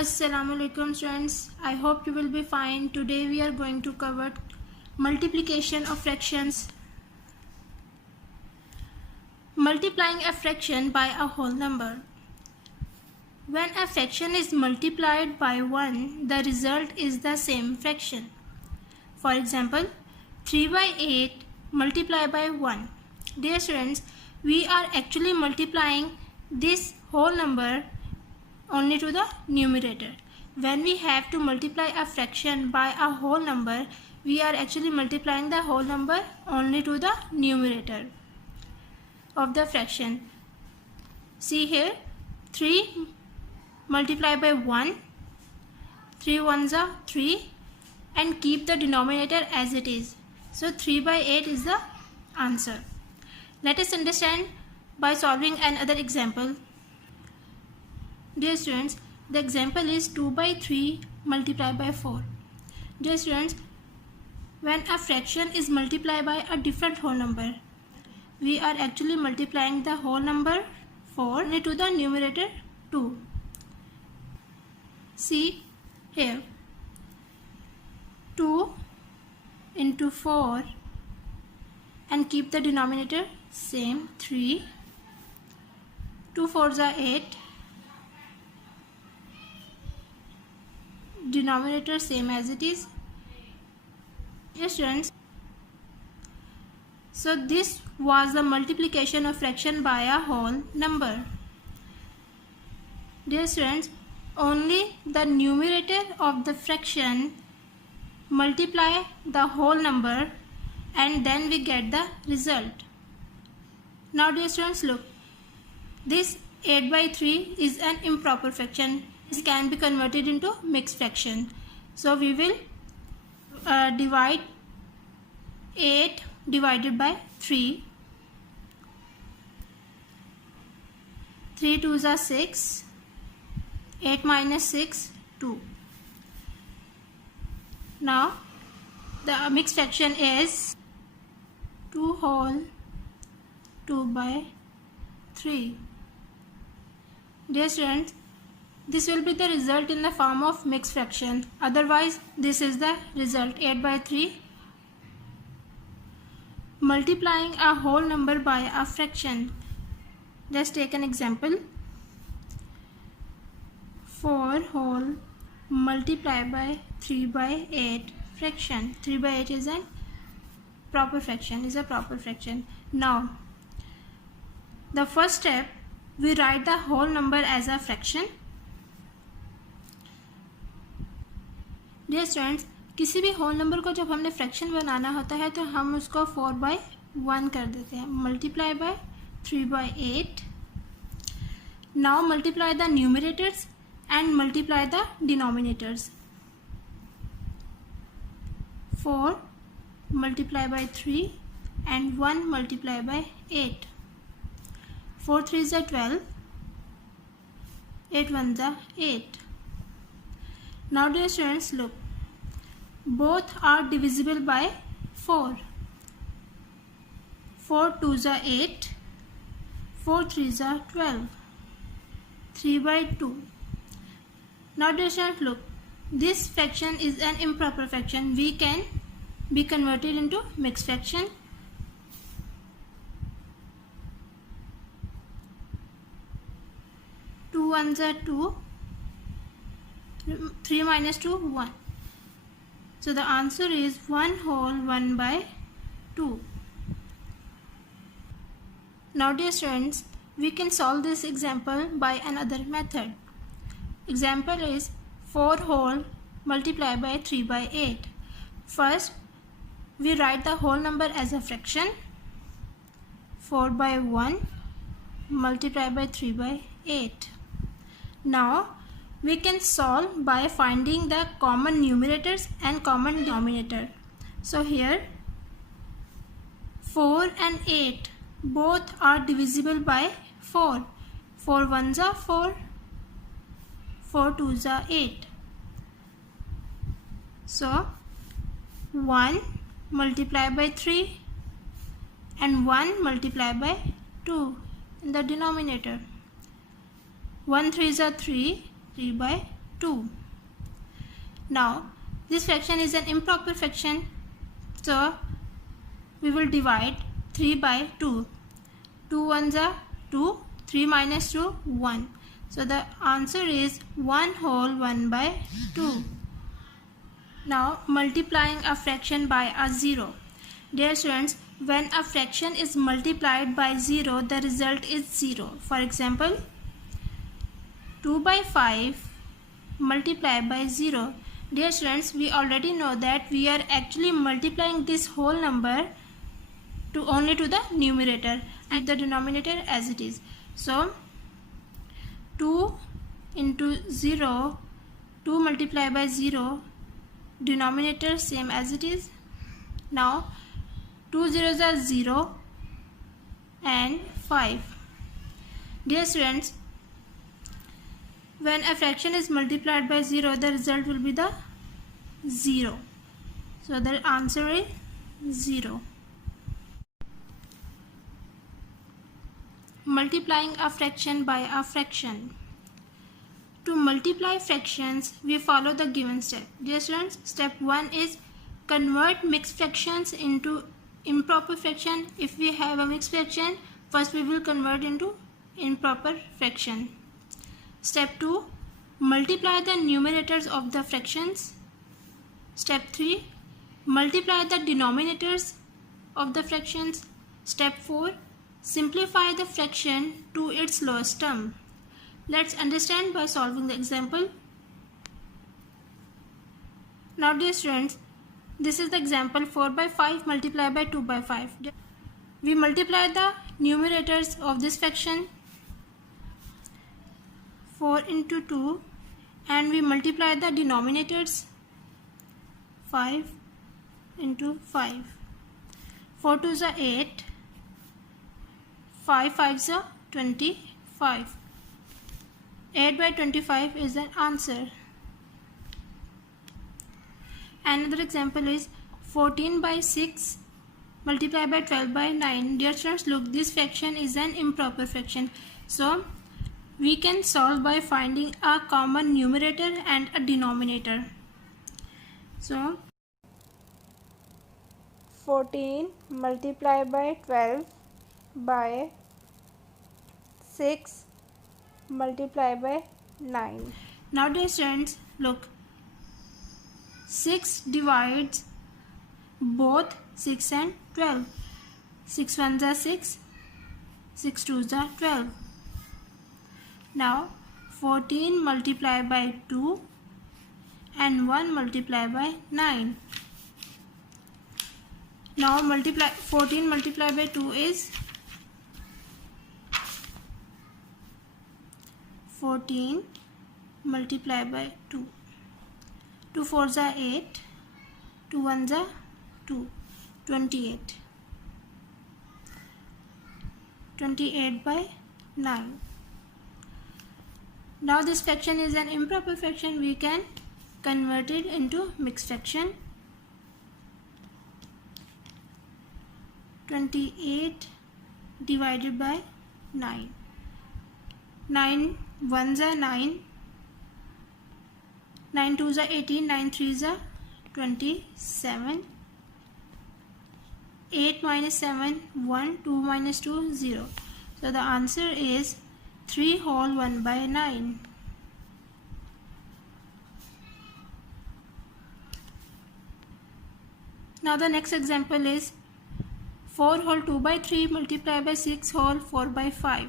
Assalamualaikum students, I hope you will be fine. Today we are going to cover multiplication of fractions. Multiplying a fraction by a whole number. When a fraction is multiplied by 1, the result is the same fraction. For example, 3 by 8 multiplied by 1. Dear students, we are actually multiplying this whole number only to the numerator. When we have to multiply a fraction by a whole number, we are actually multiplying the whole number only to the numerator of the fraction. See here, 3 multiplied by 1, 3 ones are 3, and keep the denominator as it is. So 3 by 8 is the answer. Let us understand by solving another example. Dear students, the example is 2 by 3 multiplied by 4. Dear students, when a fraction is multiplied by a different whole number, we are actually multiplying the whole number 4 to the numerator 2. See here, 2 into 4 and keep the denominator same, 3. 2 4s are 8. Denominator same as it is. Yes students, so this was the multiplication of fraction by a whole number. Dear students, only the numerator of the fraction multiply the whole number and then we get the result. Now dear students, look, this 8 by 3 is an improper fraction. This can be converted into mixed fraction. So we will divide 8 divided by 3. 3 2s are 6. 8 minus 6, 2. Now the mixed fraction is 2 whole 2 by 3. Dear students, this will be the result in the form of mixed fraction. Otherwise, this is the result, 8 by 3. Multiplying a whole number by a fraction. Just take an example. 4 whole multiplied by 3 by 8 fraction. 3 by 8 is a proper fraction, Now, the first step, we write the whole number as a fraction. Dear students, किसी भी whole number को जब हमने fraction बनाना होता है तो हम उसको 4 बाई 1 कर देते हैं. Multiply by 3 by 8. Now multiply the numerators and multiply the denominators. 4 multiply by 3 and 1 multiply by 8. 4 3s are 12. 8 1s are 8. Now dear students, look, both are divisible by 4. 4 2s are 8. 4 3s are 12. 3 by 2. Now dear students, look, this fraction is an improper fraction. We can be converted into mixed fraction. 2 1s are 2. 3 minus 2, 1. So the answer is 1 whole 1 by 2. Now dear students, we can solve this example by another method. Example is 4 whole multiplied by 3 by 8. First, we write the whole number as a fraction. 4 by 1 multiplied by 3 by 8. Now, we can solve by finding the common numerators and common denominator. So here 4 and 8 both are divisible by 4. 4 1s are 4. 4 2s are 8. So 1 multiplied by 3 and 1 multiplied by 2 in the denominator. 1 3s are 3. 3 by 2. Now this fraction is an improper fraction, so we will divide 3 by 2. 2 ones are 2, 3 minus 2, 1. So the answer is 1 whole 1 by 2. Now multiplying a fraction by a 0. Dear students, when a fraction is multiplied by 0, the result is 0. For example, 2 by 5 multiplied by 0. Dear students, we already know that we are actually multiplying this whole number only to the numerator and the denominator as it is. So 2 into 0, 2 multiplied by 0, denominator same as it is. Now 2 zeros are 0 and 5. Dear students, when a fraction is multiplied by 0, the result will be the 0. So the answer is 0. Multiplying a fraction by a fraction. To multiply fractions, we follow the given step. Dear students, step 1 is convert mixed fractions into improper fraction. If we have a mixed fraction, first we will convert into improper fraction. Step 2, multiply the numerators of the fractions. Step 3, multiply the denominators of the fractions. Step 4, simplify the fraction to its lowest term. Let's understand by solving the example. Now dear students, this is the example 4 by 5 multiplied by 2 by 5. We multiply the numerators of this fraction 4 into 2 and we multiply the denominators 5 into 5. 4 2s are 8, 5 5s are 25. 8 by 25 is the answer. Another example is 14 by 6 multiplied by 12 by 9. Dear students, look, this fraction is an improper fraction. So we can solve by finding a common numerator and a denominator. So 14 multiplied by 12 by 6 multiplied by 9. Now dear students, look, 6 divides both 6 and 12. 6 ones are 6, 6 twos are 12. Now 14 multiplied by 2 and 1 multiplied by 9. Now 14 multiplied by 2 is 14 multiplied by 2. 2 4s are 8, 2 1s are 2, 28. 28 by 9. Now this fraction is an improper fraction. We can convert it into mixed fraction. 28 divided by 9. 9 1s are 9, 9 2s are 18, 9 3s are 27. 8 minus 7, 1, 2 minus 2, 0. So the answer is 3 whole 1 by 9. Now the next example is 4 whole 2 by 3 multiplied by 6 whole 4 by 5.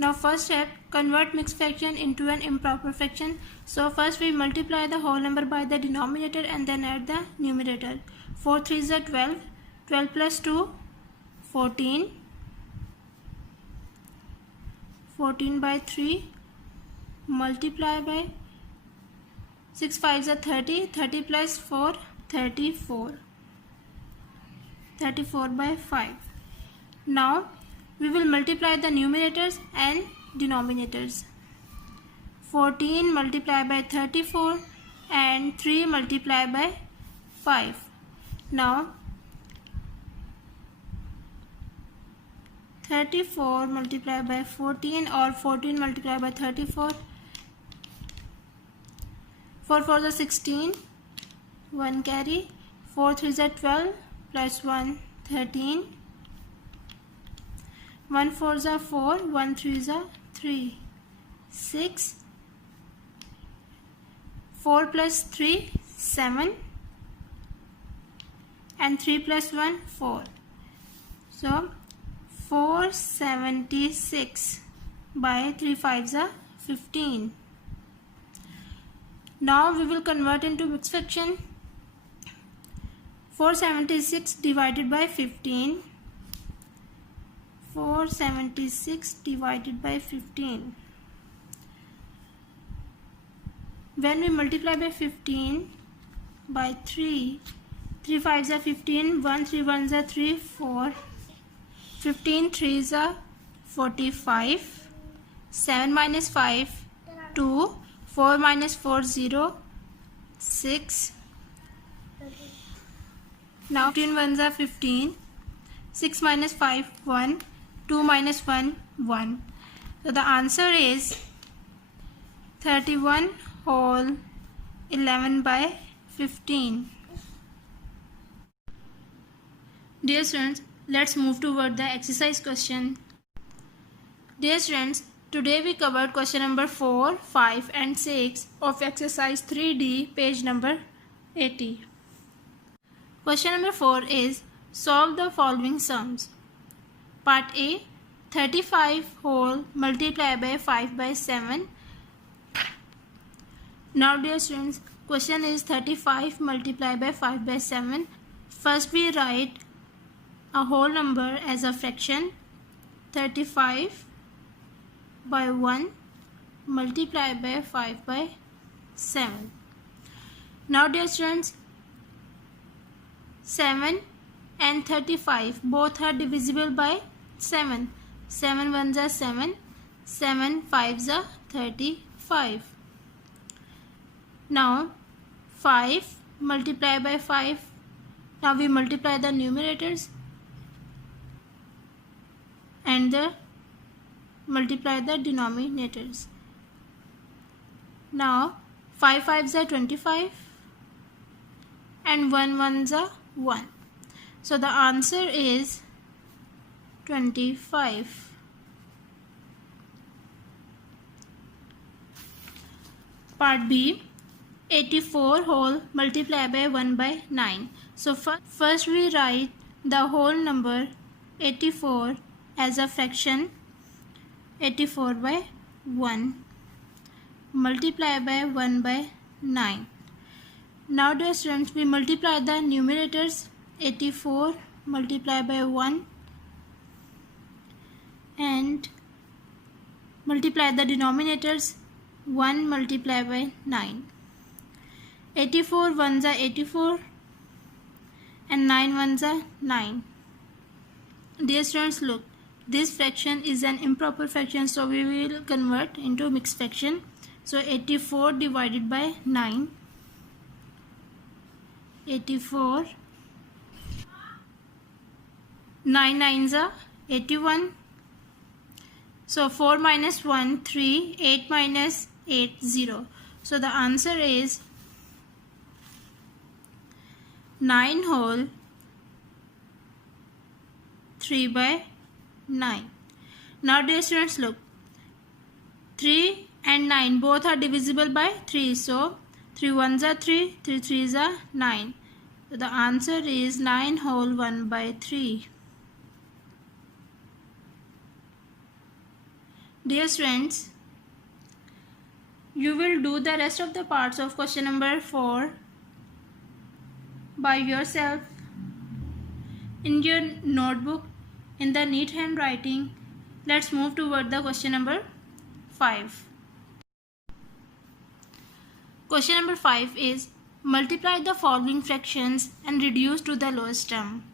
Now first step, convert mixed fraction into an improper fraction. So first we multiply the whole number by the denominator and then add the numerator. 4 3s are 12, 12 plus 2, 14. 14 by 3 multiply by 6 5s are 30, 30 plus 4, 34. 34 by 5. Now we will multiply the numerators and denominators. 14 multiplied by 34 and 3 multiplied by 5. Now 34 multiplied by 14 or 14 multiplied by 34. 4 4s are 16, 1 carry, 4 3s are 12, plus 1 13, 1 4s are 4, 1 3s are 3, 6, 4 plus 3 7, and 3 plus 1 4. So 476 by 3 5s are 15. Now we will convert into mixed fraction. 476 divided by 15. 476 divided by 15. When we multiply by 15 by 3, 3 5s are 15, 1 3 1s are 3, 4, 15 3s are 45, 7 minus 5 2, 4 minus 4 0, 6. Now 15 1s are 15, 6 minus 5 1, 2 minus 1 1. So the answer is 31 whole 11 by 15. Dear students, let's move toward the exercise question. Dear students, today we covered question number 4, 5 and 6 of exercise 3D, page number 80. Question number 4 is solve the following sums. Part A, 35 whole multiplied by 5 by 7. Now dear students, question is 35 multiplied by 5 by 7. First we write a whole number as a fraction. 35 by 1 multiplied by 5 by 7. Now dear students, 7 and 35 both are divisible by 7. 7 1s are 7, 7 5s are 35. Now 5 multiplied by 5. Now we multiply the numerators and multiply the denominators. Now 5 5s are 25 and 1 1s are 1. So the answer is 25. Part B, 84 whole multiplied by 1 by 9. So first we write the whole number 84 as a fraction. 84 by 1 multiplied by 1 by 9. Now dear students, we multiply the numerators. 84 multiplied by 1 and multiply the denominators. 1 multiplied by 9. 84 1s are 84 and 9 1s are 9. Dear students, look, this fraction is an improper fraction, so we will convert into mixed fraction. So 84 divided by 9. 84. 9 9s are 81. So 4 minus 1 3, 8 minus 8 0. So the answer is 9 whole 3 by 9. Now dear students, look, 3 and 9 both are divisible by 3. So 3 1s are 3, 3 3s are 9. So the answer is 9 whole 1 by 3. Dear students, you will do the rest of the parts of question number 4 by yourself in your notebook in the neat handwriting. Let's move toward the question number 5. Question number 5 is multiply the following fractions and reduce to the lowest term.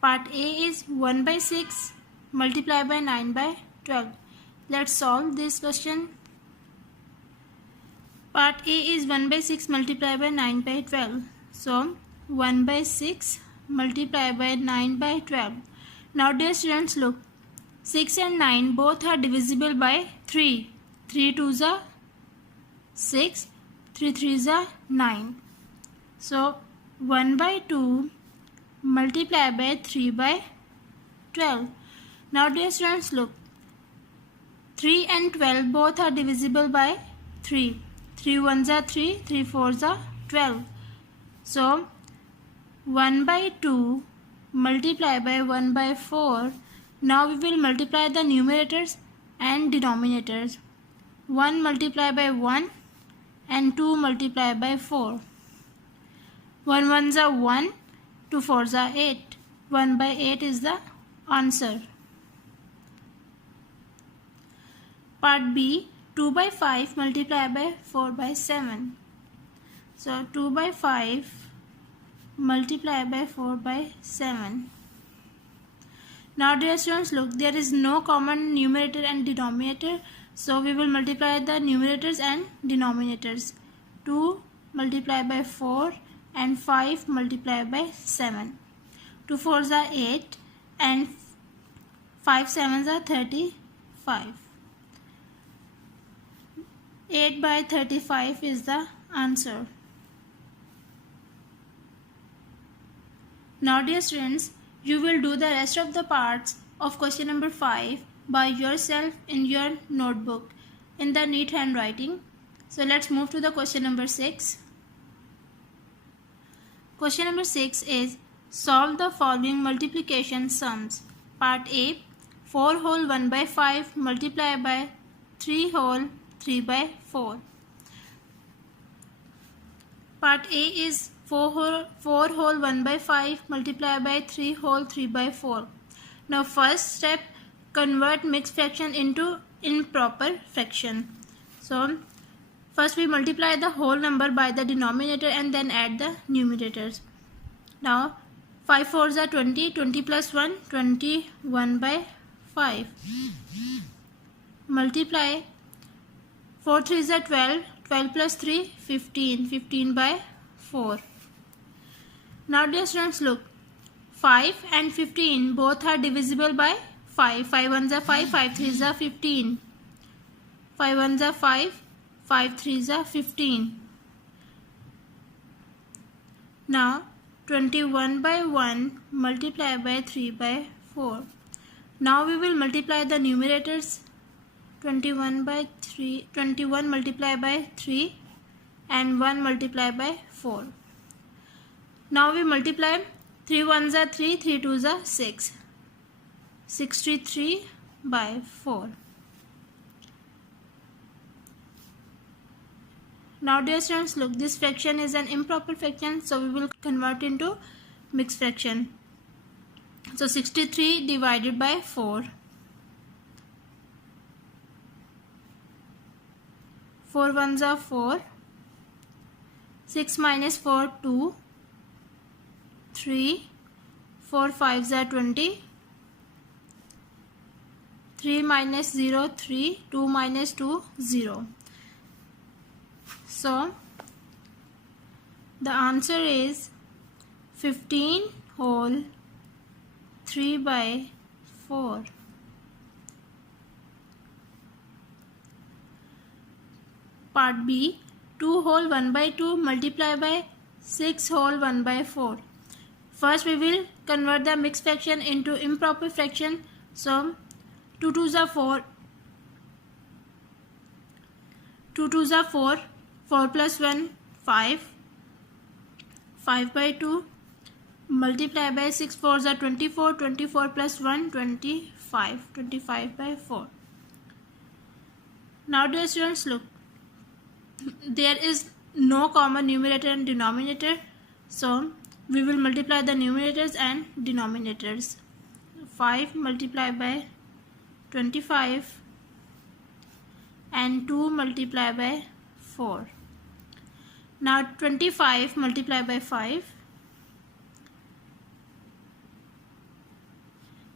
Part A is 1 by 6 multiplied by 9 by 12. Let's solve this question. Part A is 1 by 6 multiplied by 9 by 12. So 1 by 6 multiplied by 9 by 12. Now dear students, look, 6 and 9 both are divisible by 3. 3 2s are 6, 3 3s are 9. So 1 by 2 multiplied by 3 by 12. Now dear students, look, 3 and 12 both are divisible by 3. 3 1s are 3, 3 4s are 12. So 1 by 2 multiplied by 1 by 4. Now we will multiply the numerators and denominators. 1 multiplied by 1 and 2 multiplied by 4. 1 1s are 1, 2 4s are 8. 1 by 8 is the answer. Part B, 2 by 5 multiplied by 4 by 7. So 2 by 5 multiplied by 4 by 7. Now dear students, look, there is no common numerator and denominator. So we will multiply the numerators and denominators. 2 multiplied by 4 and 5 multiplied by 7. 2 4s are 8 and 5 7s are 35. 8 by 35 is the answer. Now dear students, you will do the rest of the parts of question number 5 by yourself in your notebook in the neat handwriting. So let's move to the question number 6. Question number 6 is solve the following multiplication sums. Part A, 4 whole 1 by 5 multiplied by 3 whole 3 by 4. Part A is 4 whole 1 by 5 multiplied by 3 whole 3 by 4. Now first step, convert mixed fraction into improper fraction. So first we multiply the whole number by the denominator and then add the numerators. Now 5 4s are 20, 20 plus 1, 21 by 5. Multiply 4 3s are 12, 12 plus 3, 15, 15 by 4. Now dear students, look, 5 and 15 both are divisible by 5. 5 1s are 5, 5 3s are 15. 5 1s are 5, 5 3s are 15. Now 21 by 1 multiplied by 3 by 4. Now we will multiply the numerators. 21 by 3, 21 multiplied by 3 and 1 multiplied by 4. Now we multiply 3 1s are 3, 3 2s are 6. 63 by 4. Now dear students, look, this fraction is an improper fraction, so we will convert into mixed fraction. So 63 divided by 4. 4 1s are 4. 6 minus 4, 2. 3. 4 5s are 20. 3 minus 0, 3. 2 minus 2, 0. So the answer is 15 whole 3 by 4. Part B, 2 whole 1 by 2 multiplied by 6 whole 1 by 4. First we will convert the mixed fraction into improper fraction. So 2 2s are 4. 2 2s are 4. 4 plus 1, 5. 5 by 2 multiplied by 6 4s are 24. 24 plus 1, 25. 25 by 4. Now dear students, look, there is no common numerator and denominator, so we will multiply the numerators and denominators. 5 multiplied by 25 and 2 multiplied by 4. Now 25 multiplied by 5.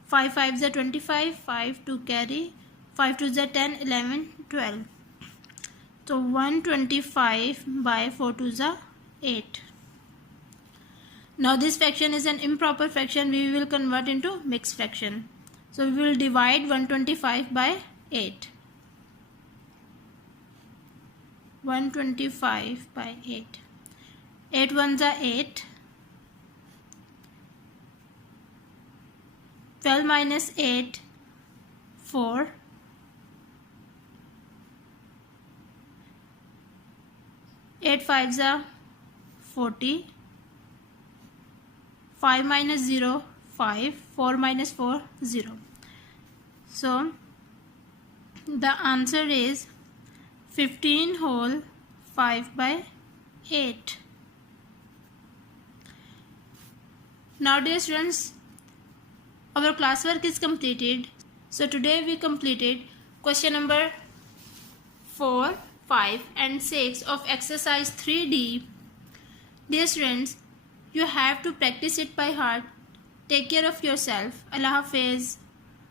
5 5s are 25, 5 to carry, 5 2s are 10, 11, 12. So 125 by 4 2s are 8. Now this fraction is an improper fraction, we will convert into mixed fraction. So we will divide 125 by 8. 125 by 8. 8 ones are 8. 12 minus 8, 4. 8 fives are 40. 5 minus 0, 5. 4 minus 4, 0. So the answer is 15 whole 5 by 8. Now dear students, our classwork is completed. So today we completed question number 4, 5 and 6 of exercise 3D. Dear students, you have to practice it by heart. Take care of yourself. Allah Hafiz.